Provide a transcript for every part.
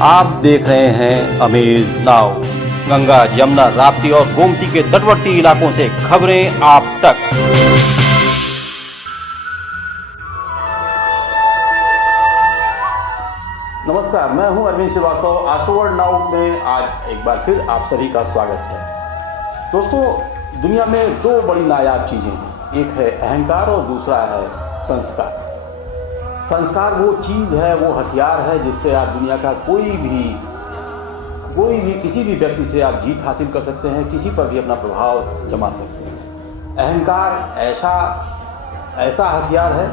आप देख रहे हैं अमेज नाउ। गंगा, यमुना, राप्ती और गोमती के तटवर्ती इलाकों से खबरें आप तक। नमस्कार, मैं हूं अरविंद श्रीवास्तव। एस्ट्रोवर्ल्ड नाउ में आज एक बार फिर आप सभी का स्वागत है। दोस्तों, दुनिया में दो बड़ी नायाब चीज़ें हैं, एक है अहंकार और दूसरा है संस्कार। संस्कार वो चीज़ है, वो हथियार है जिससे आप दुनिया का कोई भी किसी भी व्यक्ति से आप जीत हासिल कर सकते हैं, किसी पर भी अपना प्रभाव जमा सकते हैं। अहंकार ऐसा हथियार है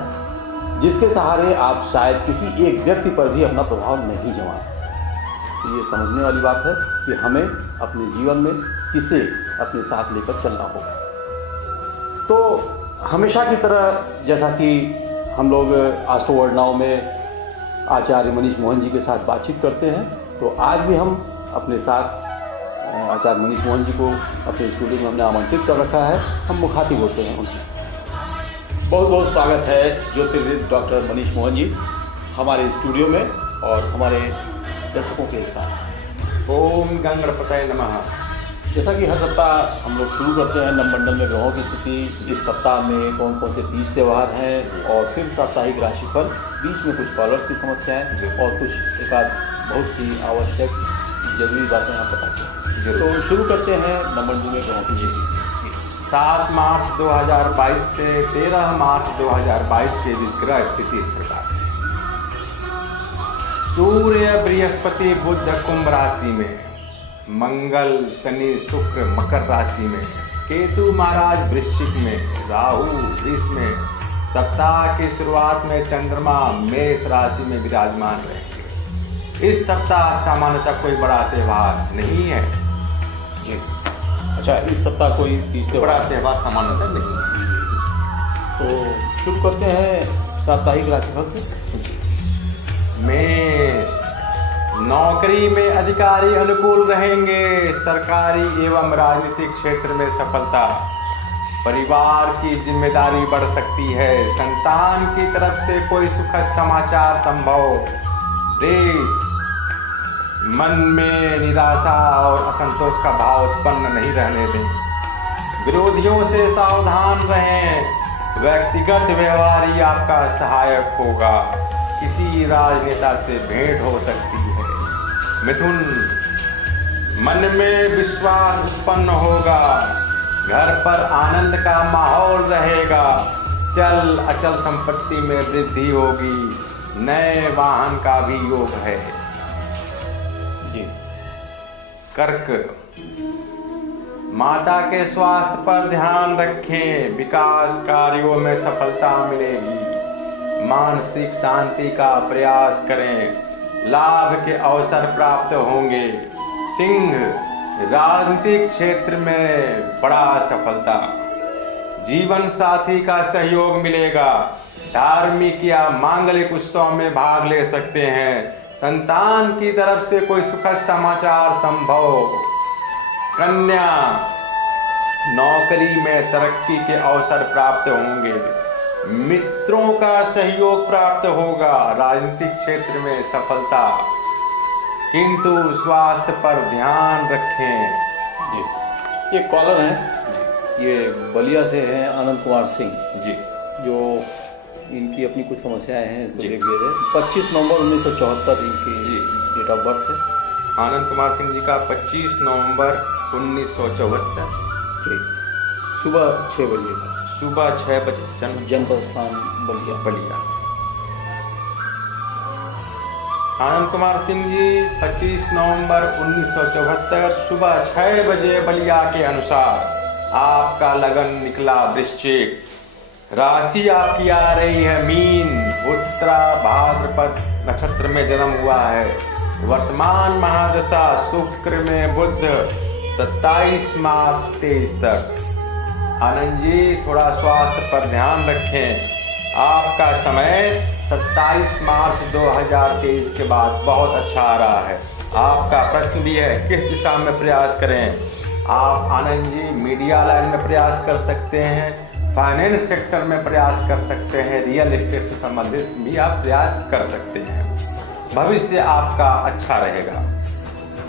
जिसके सहारे आप शायद किसी एक व्यक्ति पर भी अपना प्रभाव नहीं जमा सकते। तो ये समझने वाली बात है कि हमें अपने जीवन में किसे अपने साथ लेकर चलना होगा। तो हमेशा की तरह जैसा कि हम लोग एस्ट्रोवर्ल्ड नाउ में आचार्य मनीष मोहन जी के साथ बातचीत करते हैं, तो आज भी हम अपने साथ आचार्य मनीष मोहन जी को अपने स्टूडियो में हमने आमंत्रित कर रखा है। हम मुखातिब होते हैं उनकी। बहुत बहुत स्वागत है ज्योतिर्विद डॉक्टर मनीष मोहन जी हमारे स्टूडियो में और हमारे दर्शकों के साथ। ओम गंगणपतये नमः। जैसा कि हर सप्ताह हम लोग शुरू करते हैं नवमंडल में ग्रहों की स्थिति, इस सप्ताह में कौन कौन से तीज त्यौहार हैं और फिर साप्ताहिक राशिफल, बीच में कुछ कॉलर्स की समस्याएं और कुछ एकाध बहुत ही आवश्यक जरूरी बातें आप बताते हैं। तो शुरू करते हैं नवमंडल में ग्रहों की स्थिति। 7 मार्च 2022 से 13 मार्च 2022 के बीच ग्रह स्थिति इस प्रकार से। सूर्य बृहस्पति बुध कुंभ राशि में, मंगल शनि शुक्र मकर राशि में, केतु महाराज वृश्चिक में, राहु वृष में। सप्ताह की शुरुआत में चंद्रमा मेष राशि में विराजमान रहेंगे। इस सप्ताह सामान्यतः कोई बड़ा त्यौहार नहीं है। अच्छा, इस सप्ताह कोई तीज बड़ा त्यौहार सामान्यतः नहीं है। तो शुरू करते हैं साप्ताहिक राशिफल से। मेष, नौकरी में अधिकारी अनुकूल रहेंगे। सरकारी एवं राजनीतिक क्षेत्र में सफलता। परिवार की जिम्मेदारी बढ़ सकती है। संतान की तरफ से कोई सुखद समाचार संभव। वृष, मन में निराशा और असंतोष का भाव उत्पन्न नहीं रहने दें। विरोधियों से सावधान रहें। व्यक्तिगत व्यवहार ही आपका सहायक होगा। किसी राजनेता से भेंट हो सकती है। मिथुन, मन में विश्वास उत्पन्न होगा। घर पर आनंद का माहौल रहेगा। चल अचल संपत्ति में वृद्धि होगी। नए वाहन का भी योग है। जी। कर्क, माता के स्वास्थ्य पर ध्यान रखें। विकास कार्यों में सफलता मिलेगी। मानसिक शांति का प्रयास करें। लाभ के अवसर प्राप्त होंगे। सिंह, राजनीतिक क्षेत्र में बड़ा सफलता। जीवन साथी का सहयोग मिलेगा। धार्मिक या मांगलिक उत्सव में भाग ले सकते हैं। संतान की तरफ से कोई सुखद समाचार संभव। कन्या, नौकरी में तरक्की के अवसर प्राप्त होंगे। मित्रों का सहयोग प्राप्त होगा। राजनीतिक क्षेत्र में सफलता, किंतु स्वास्थ्य पर ध्यान रखें। जी। ये कॉलर हैं, ये बलिया से हैं आनंद कुमार सिंह जी, जो इनकी अपनी कुछ समस्याएं हैं, इसको देख लिए थे। 25 नवंबर 1974 इनकी डेट ऑफ बर्थ है। आनंद कुमार सिंह जी का 25 नवंबर 1974। ठीक। सुबह 6 बजे का, सुबह 6 बजे जन्म स्थान बलिया। आनंद कुमार सिंह जी 25 नवंबर 1974 सुबह 6 बजे बलिया के अनुसार आपका लगन निकला वृश्चिक। राशि आपकी आ रही है मीन। उत्तरा भाद्रपद नक्षत्र में जन्म हुआ है। वर्तमान महादशा शुक्र में बुध 27 मार्च 23 तक। आनंद जी, थोड़ा स्वास्थ्य पर ध्यान रखें। आपका समय 27 मार्च 2023 के बाद बहुत अच्छा आ रहा है। आपका प्रश्न भी है किस दिशा में प्रयास करें। आप आनंद जी मीडिया लाइन में प्रयास कर सकते हैं, फाइनेंस सेक्टर में प्रयास कर सकते हैं, रियल एस्टेट से संबंधित भी आप प्रयास कर सकते हैं। भविष्य आपका अच्छा रहेगा।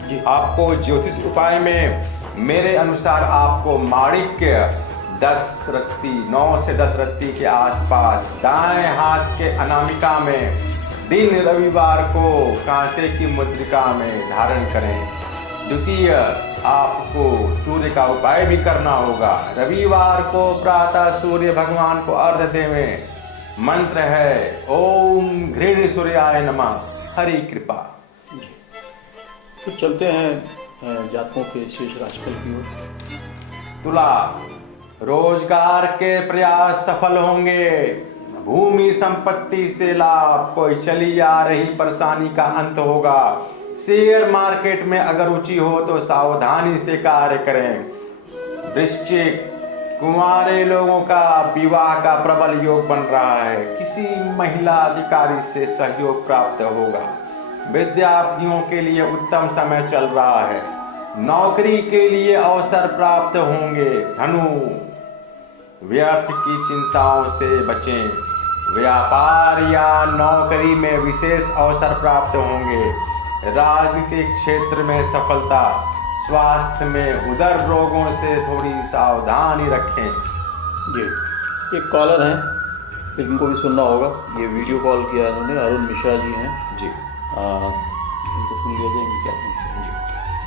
जी। आपको ज्योतिष उपाय में मेरे अनुसार आपको माणिक्य 10 रत्ती 9 से 10 रत्ती के आसपास दाएं हाथ के अनामिका में दिन रविवार को कांसे की मुद्रिका में धारण करें। द्वितीय, आपको सूर्य का उपाय भी करना होगा। रविवार को प्रातः सूर्य भगवान को अर्घ्य देवें। मंत्र है ओम घृण सूर्याय नमः, हरि कृपा। तो चलते हैं जातकों के शेष राशिफल की ओर। तुला, रोजगार के प्रयास सफल होंगे। भूमि संपत्ति से लाभ, कोई चली आ रही परेशानी का अंत होगा। शेयर मार्केट में अगर रुचि हो तो सावधानी से कार्य करें। वृश्चिक, कुंवारे लोगों का विवाह का प्रबल योग बन रहा है। किसी महिला अधिकारी से सहयोग प्राप्त होगा। विद्यार्थियों के लिए उत्तम समय चल रहा है। नौकरी के लिए अवसर प्राप्त होंगे। धनु, व्यर्थ की चिंताओं से बचें। व्यापार या नौकरी में विशेष अवसर प्राप्त होंगे। राजनीतिक क्षेत्र में सफलता। स्वास्थ्य में उदर रोगों से थोड़ी सावधानी रखें। जी, एक कॉलर हैं, फिर इनको भी सुनना होगा। ये वीडियो कॉल किया इन्होंने, अरुण मिश्रा जी हैं जी। इनको सुन लिया जाए, क्या समस्या है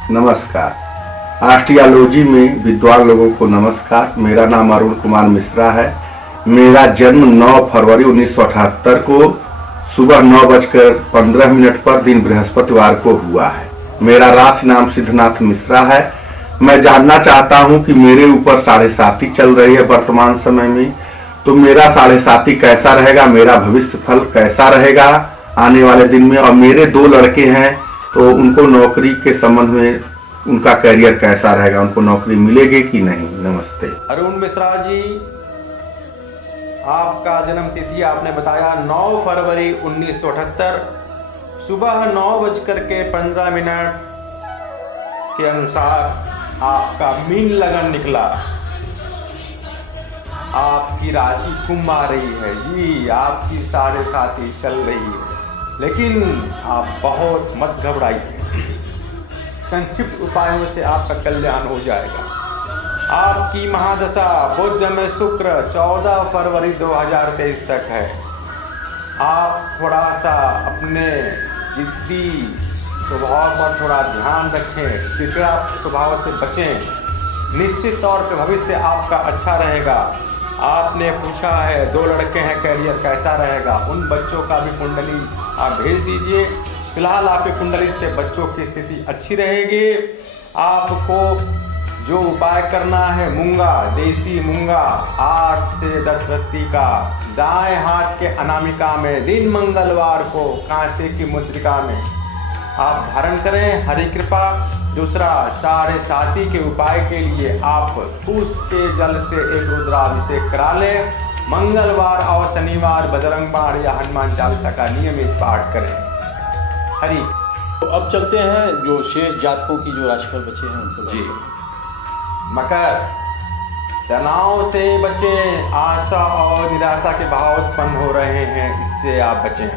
जी। नमस्कार। एस्ट्रोलॉजी में विद्वान लोगों को नमस्कार। मेरा नाम अरुण कुमार मिश्रा है। मेरा जन्म 9 फरवरी 1978 को सुबह 9:15 पर दिन बृहस्पतिवार को हुआ है। मेरा राशि नाम सिद्धनाथ मिश्रा है। मैं जानना चाहता हूं कि मेरे ऊपर 7.5 चल रही है वर्तमान समय में, तो मेरा 7.5 कैसा रहेगा, मेरा भविष्य फल कैसा रहेगा आने वाले दिन में। और मेरे 2 लड़के हैं, तो उनको नौकरी के संबंध में उनका करियर कैसा रहेगा, उनको नौकरी मिलेगी कि नहीं। नमस्ते। अरुण मिश्रा जी, आपका जन्म तिथि आपने बताया 9 फरवरी 1978 सुबह 9:15 के अनुसार आपका मीन लगन निकला। आपकी राशि कुंभ आ रही है जी। आपकी 7.5 चल रही है, लेकिन आप बहुत मत घबराइए। संक्षिप्त उपायों से आपका कल्याण हो जाएगा। आपकी महादशा बुध में शुक्र 14 फरवरी 2023 तक है। आप थोड़ा सा अपने जिद्दी स्वभाव पर थोड़ा ध्यान रखें, चिड़चिड़ा स्वभाव से बचें। निश्चित तौर पे भविष्य आपका अच्छा रहेगा। आपने पूछा है 2 लड़के हैं, करियर कैसा रहेगा, उन बच्चों का भी कुंडली आप भेज दीजिए। फिलहाल आपकी कुंडली से बच्चों की स्थिति अच्छी रहेगी। आपको जो उपाय करना है, मूंगा, देसी मूंगा 8 से 10 रत्ती का दाएं हाथ के अनामिका में दिन मंगलवार को कांसे की मुद्रिका में आप धारण करें, हरि कृपा। दूसरा, 7.5 के उपाय के लिए आप कुश के जल से एक रुद्राभिषेक करा लें। मंगलवार और शनिवार बजरंग बाण या हनुमान चालीसा का नियमित पाठ करें। हरि। तो अब चलते हैं जो शेष जातकों की जो राशिफल बचे हैं उनको जी। मकर, तनाव से बचें। आशा और निराशा के भाव उत्पन्न हो रहे हैं, इससे आप बचें।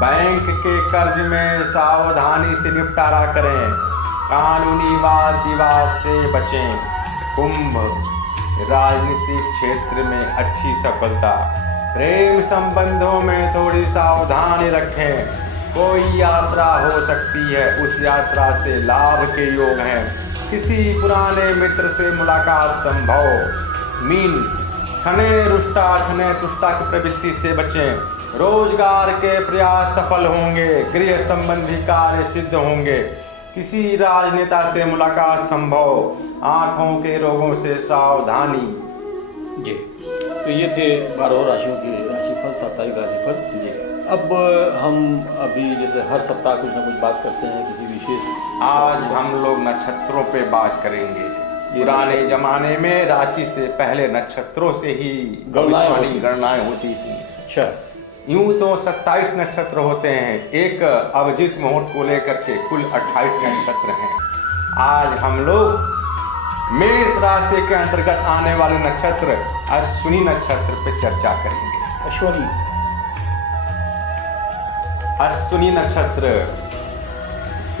बैंक के कर्ज में सावधानी से निपटारा करें। कानूनी वाद विवाद से बचें। कुंभ, राजनीतिक क्षेत्र में अच्छी सफलता। प्रेम संबंधों में थोड़ी सावधानी रखें। कोई यात्रा हो सकती है, उस यात्रा से लाभ के योग हैं। किसी पुराने मित्र से मुलाकात संभव। मीन, छने रुष्टा छने तुष्टा की प्रवृत्ति से बचें। रोजगार के प्रयास सफल होंगे। गृह संबंधी कार्य सिद्ध होंगे। किसी राजनेता से मुलाकात संभव। आंखों के रोगों से सावधानी। जी। तो ये थे 12 राशियों के राशिफल, साप्ताहिक राशिफल जी। अब हम अभी जैसे हर सप्ताह कुछ ना कुछ बात करते हैं किसी विशेष। आज हम लोग नक्षत्रों पे बात करेंगे। पुराने जमाने में राशि से पहले नक्षत्रों से ही भविष्यवाणी गणनाएं होती थी। अच्छा। यूं तो 27 नक्षत्र होते हैं। एक अभिजीत मुहूर्त को लेकर के कुल 28 नक्षत्र हैं। आज हम लोग मेष राशि के अंतर्गत आने वाले नक्षत्र अश्विनी नक्षत्र पे चर्चा करेंगे। अश्विनी। अश्विनी नक्षत्र।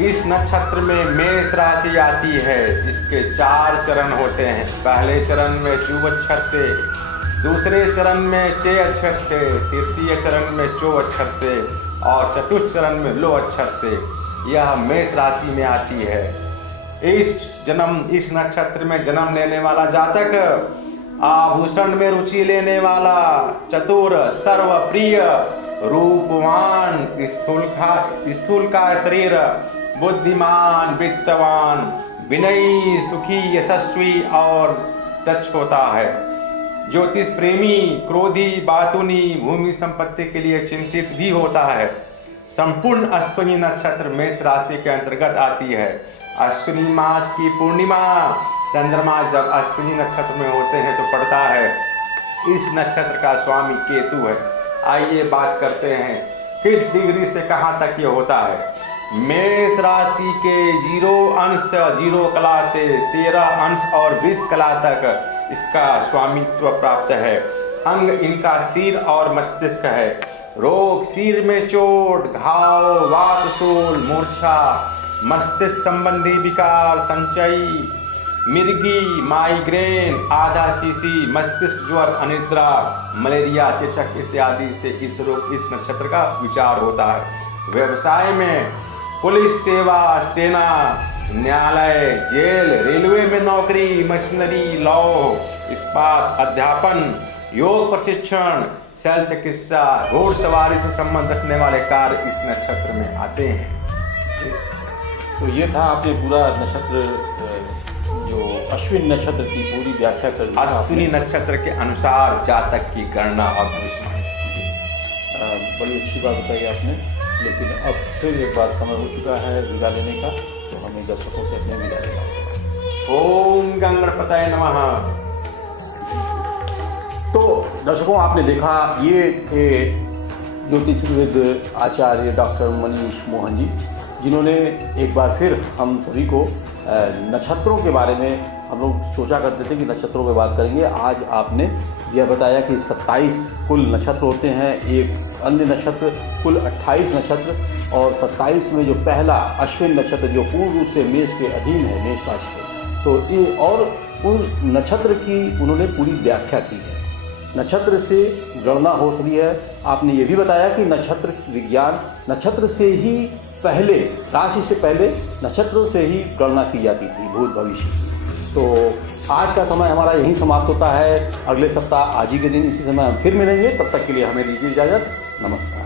इस नक्षत्र में मेष राशि आती है, जिसके 4 चरण होते हैं। पहले चरण में चू अक्षर से, दूसरे चरण में चे अक्षर से, तृतीय चरण में चो अक्षर से और चतुर्थ चरण में लो अक्षर से यह मेष राशि में आती है। इस नक्षत्र में जन्म लेने वाला जातक आभूषण में रुचि लेने वाला, चतुर, सर्वप्रिय, रूपवान, स्थूलकाय शरीर, बुद्धिमान, वित्तवान, विनयी, सुखी, यशस्वी और दक्ष होता है। ज्योतिष प्रेमी, क्रोधी, बातूनी, भूमि संपत्ति के लिए चिंतित भी होता है। संपूर्ण अश्विनी नक्षत्र मेष राशि के अंतर्गत आती है। अश्विनी मास की पूर्णिमा चंद्रमा जब अश्विनी नक्षत्र में होते हैं तो पड़ता है। इस नक्षत्र का स्वामी केतु है। आइए बात करते हैं किस डिग्री से कहाँ तक ये होता है। मेष राशि के 0 अंश 0 कला से 13 अंश और 20 कला तक इसका स्वामित्व प्राप्त है। अंग इनका सिर और मस्तिष्क है। रोग सिर में चोट, घाव, वातशूल, मूर्छा, मस्तिष्क संबंधी विकार, संचयी, मिर्गी, माइग्रेन, आधा शीशी, मस्तिष्क ज्वर, अनिद्रा, मलेरिया, चेचक इत्यादि से इस नक्षत्र का विचार होता है। व्यवसाय में पुलिस सेवा, सेना, न्यायालय, जेल, रेलवे में नौकरी, मशीनरी, लॉ, इस्पात, अध्यापन, योग प्रशिक्षण, शैल चिकित्सा, घोड़सवारी से संबंध रखने वाले कार्य इस नक्षत्र में आते हैं। तो ये था आपने पूरा नक्षत्र, जो अश्विन नक्षत्र की पूरी व्याख्या कर दी। अश्विनी नक्षत्र के अनुसार जातक की गणना और भविष्यवाणी। बड़ी अच्छी बात बताई आपने, लेकिन अब फिर एक बार समय हो चुका है विदा लेने का, तो हमें दर्शकों से अपने विदा लेना होगा। ओम गंगणपतये नमः। तो दर्शकों, आपने देखा ये थे ज्योतिषविद आचार्य डॉक्टर मनीष मोहन जी, जिन्होंने एक बार फिर हम सभी को नक्षत्रों के बारे में, हम लोग सोचा करते थे कि नक्षत्रों पे बात करेंगे, आज आपने यह बताया कि 27 कुल नक्षत्र होते हैं। एक अन्य नक्षत्र, कुल 28 नक्षत्र, और 27 में जो पहला अश्विन नक्षत्र जो पूर्ण रूप से मेष के अधीन है, मेष राशि के, तो ये और उन नक्षत्र की उन्होंने पूरी व्याख्या की है। नक्षत्र से गणना होती है। आपने ये भी बताया कि नक्षत्र विज्ञान, नक्षत्र से ही पहले, राशि से पहले नक्षत्रों से ही गणना की जाती थी, भूत भविष्य। तो आज का समय हमारा यहीं समाप्त होता है। अगले सप्ताह आज ही के दिन इसी समय हम फिर मिलेंगे। तब तक के लिए हमें दीजिए इजाज़त। नमस्कार।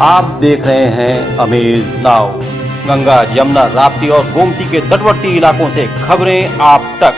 आप देख रहे हैं अमेज नाउ। गंगा, यमुना, राप्ती और गोमती के तटवर्ती इलाकों से खबरें आप तक।